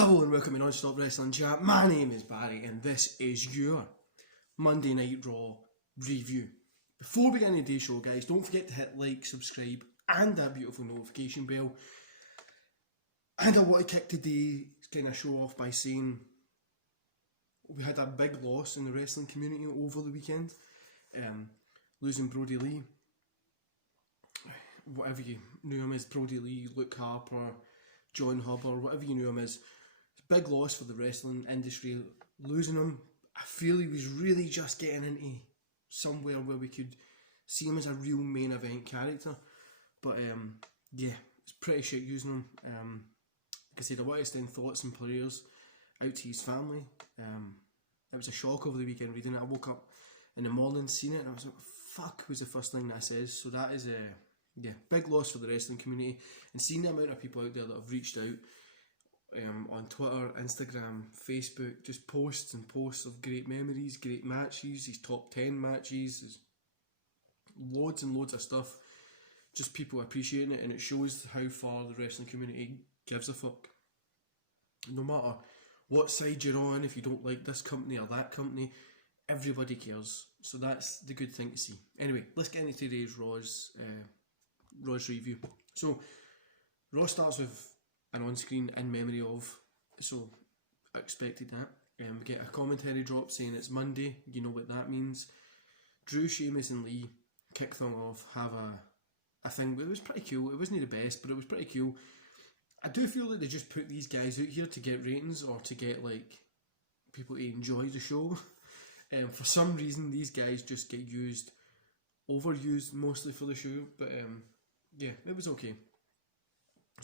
Hello and welcome to Non-Stop Wrestling Chat. My name is Barry and this is your Monday Night Raw review. Before we get into today's show, guys, don't forget to hit like, subscribe and that beautiful notification bell. And I want to kick today's kind of show off by saying we had a big loss in the wrestling community over the weekend. Losing Brody Lee. Whatever you knew him as, Brody Lee, Luke Harper, John Huber, whatever you knew him as. Big loss for the wrestling industry. Losing him, I feel he was really just getting into somewhere where we could see him as a real main event character. But yeah, it's pretty shit using him. Like I said, I want to extend thoughts and prayers out to his family. It was a shock over the weekend reading it. I woke up in the morning, seen it, and I was like, fuck, was the first thing that says. So that is a big loss for the wrestling community. And seeing the amount of people out there that have reached out on Twitter, Instagram, Facebook, just posts and posts of great memories, great matches, his top 10 matches, his loads and loads of stuff, just people appreciating it, and it shows how far the wrestling community gives a fuck. No matter what side you're on, if you don't like this company or that company, everybody cares, so that's the good thing to see. Anyway, let's get into today's Raw's review. So, Raw starts with an on-screen in memory of, so I expected that. We get a commentary drop saying it's Monday, you know what that means. Drew, Sheamus and Lee kick things off, have a thing, but it was pretty cool. It wasn't the best, but it was pretty cool. I do feel like they just put these guys out here to get ratings or to get like people to enjoy the show. For some reason these guys just get overused mostly for the show, but yeah, it was okay.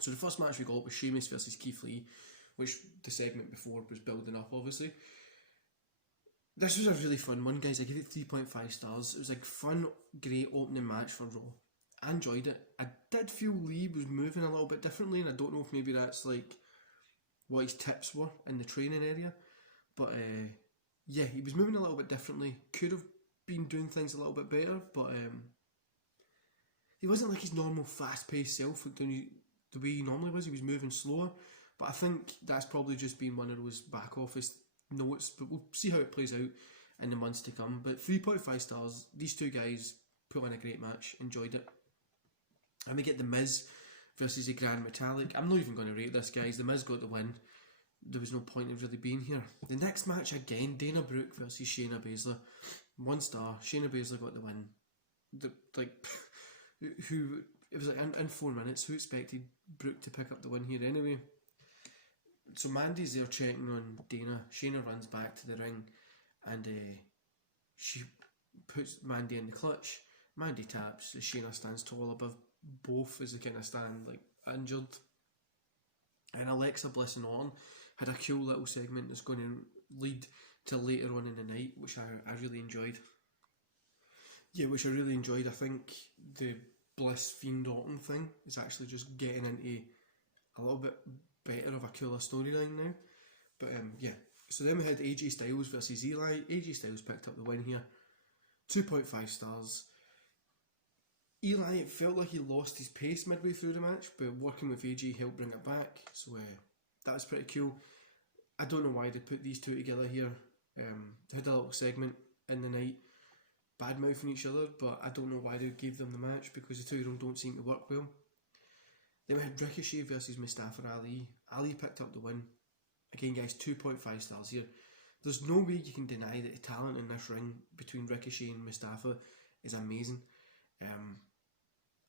So the first match we got was Sheamus versus Keithley, which the segment before was building up, obviously. This was a really fun one, guys. I give it 3.5 stars. It was like fun, great opening match for Raw. I enjoyed it. I did feel Lee was moving a little bit differently, and I don't know if maybe that's like what his tips were in the training area. But yeah, he was moving a little bit differently. Could have been doing things a little bit better, but he wasn't like his normal fast-paced self the way he normally was. He was moving slower, but I think that's probably just been one of those back office notes, but we'll see how it plays out in the months to come. But 3.5 stars, these two guys put in a great match, enjoyed it. And we get The Miz versus the Grand Metallic. I'm not even going to rate this, guys. The Miz got the win. There was no point in really being here. The next match again, Dana Brooke versus Shayna Basler. 1 star, Shayna Basler got the win. It was like in 4 minutes, who expected Brooke to pick up the win here anyway? So Mandy's there checking on Dana. Shayna runs back to the ring and she puts Mandy in the clutch. Mandy taps as Shayna stands tall above both as they kind of stand like injured. And Alexa, Bliss and Orton had a cool little segment that's going to lead to later on in the night, which I really enjoyed. Yeah, which I really enjoyed. I think the Bliss Fiend Orton thing is actually just getting into a little bit better of a cooler storyline now. But yeah, so then we had AJ Styles versus Eli. AJ Styles picked up the win here. 2.5 stars. Eli, it felt like he lost his pace midway through the match, but working with AJ helped bring it back, so that was pretty cool. I don't know why they put these two together here. They had a little segment in the night bad mouthing each other, but I don't know why they gave them the match, because the two of them don't seem to work well. Then we had Ricochet versus Mustafa Ali. Ali picked up the win. Again, guys, 2.5 stars here. There's no way you can deny that the talent in this ring between Ricochet and Mustafa is amazing.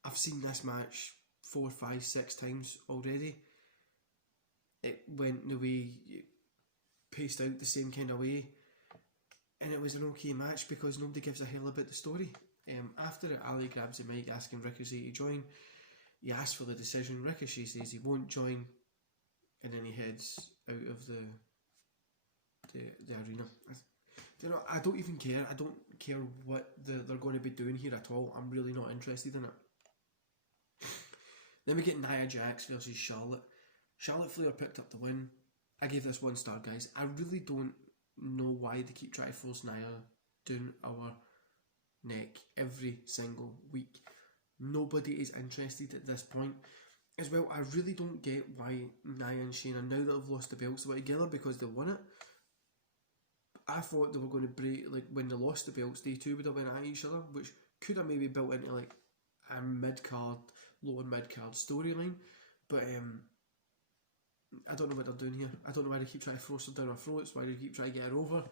I've seen this match 4, 5, 6 times already. It went the way, paced out the same kind of way. And it was an okay match because nobody gives a hell about the story. After it, Ali grabs the mic asking Ricochet to join. He asks for the decision. Ricochet says he won't join, and then he heads out of the arena. I don't even care. I don't care what they're going to be doing here at all. I'm really not interested in it. Then we get Nia Jax versus Charlotte. Charlotte Flair picked up the win. I gave this 1 star, guys. I really don't know why they keep trying to force Nia down our neck every single week. Nobody is interested at this point. as well, I really don't get why Nia and Shayna, now that they've lost the belts, were together because they won it. I thought they were going to break, like when they lost the belts, they two would have went at each other, which could have maybe built into like a mid-card, lower mid-card storyline. But I don't know what they're doing here. I don't know why they keep trying to force her down our throats, why they keep trying to get her over.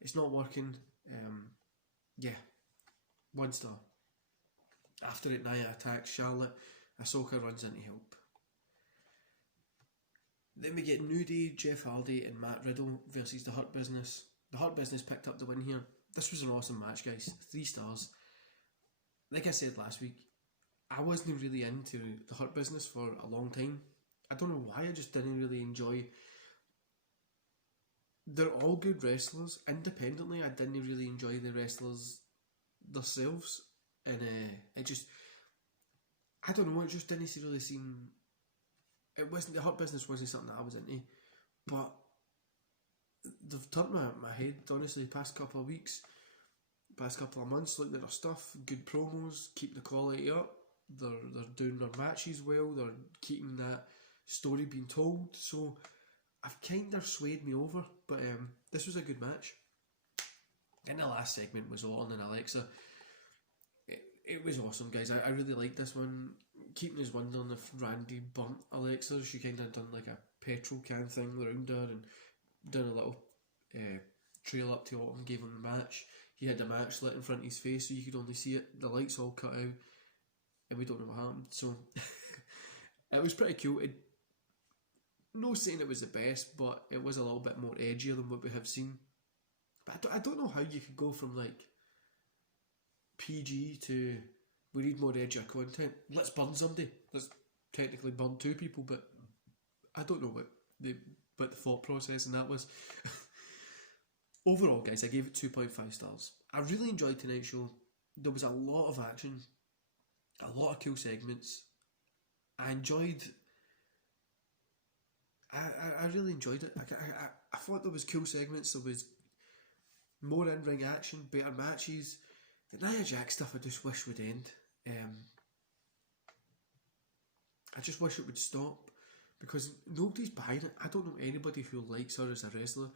It's not working. Yeah, 1 star. After it, Nia attacks Charlotte. Ahsoka runs in to help. Then we get New Day, Jeff Hardy and Matt Riddle versus the Hurt Business. The Hurt Business picked up the win here. This was an awesome match, guys. 3 stars. Like I said last week, I wasn't really into the Hurt Business for a long time. I don't know why, I just didn't really enjoy. They're all good wrestlers. Independently, I didn't really enjoy the wrestlers themselves. And it just, I don't know, it just didn't really seem, it wasn't, the Hurt Business wasn't something that I was into. But they've turned my head, honestly, the past couple of weeks, past couple of months, looking at their stuff, good promos, keep the quality up, they're doing their matches well, they're keeping that story being told, so I've kind of swayed me over, but this was a good match. And the last segment was Orton and Alexa. It was awesome, guys. I really liked this one. Keeping us wondering if Randy burnt Alexa. She kind of done like a petrol can thing around her and done a little trail up to Orton, gave him the match. He had the match lit in front of his face so you could only see it. The lights all cut out and we don't know what happened. So it was pretty cool. No saying it was the best, but it was a little bit more edgier than what we have seen. But I don't know how you could go from like PG to we need more edgier content. Let's burn somebody. Let's technically burn 2 people, but I don't know what the thought process and that was. Overall, guys, I gave it 2.5 stars. I really enjoyed tonight's show. There was a lot of action, a lot of cool segments. I really enjoyed it. I thought there was cool segments. There was more in-ring action, better matches. The Nia Jax stuff I just wish would end. I just wish it would stop because nobody's buying it. I don't know anybody who likes her as a wrestler.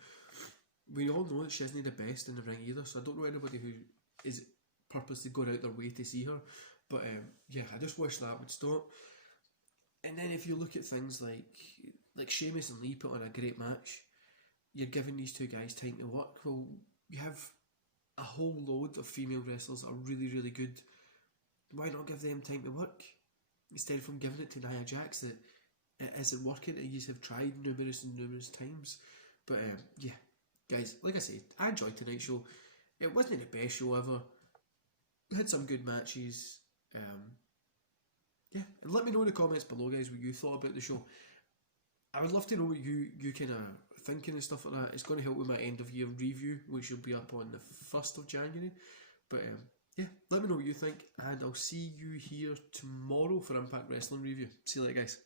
We all know that she isn't the best in the ring either, so I don't know anybody who is purposely going out their way to see her. But yeah, I just wish that would stop. And then if you look at things like Sheamus and Lee put on a great match, you're giving these 2 guys time to work. Well, you have a whole load of female wrestlers that are really, really good. Why not give them time to work? Instead from giving it to Nia Jax that it isn't working and you have tried numerous and numerous times. But yeah, guys, like I said, I enjoyed tonight's show. It wasn't the best show ever. We had some good matches. Yeah, and let me know in the comments below, guys, what you thought about the show. I would love to know what you kind of thinking and stuff like that. It's going to help with my end of year review, which will be up on the 1st of January. But yeah, let me know what you think, and I'll see you here tomorrow for Impact Wrestling review. See you later, guys.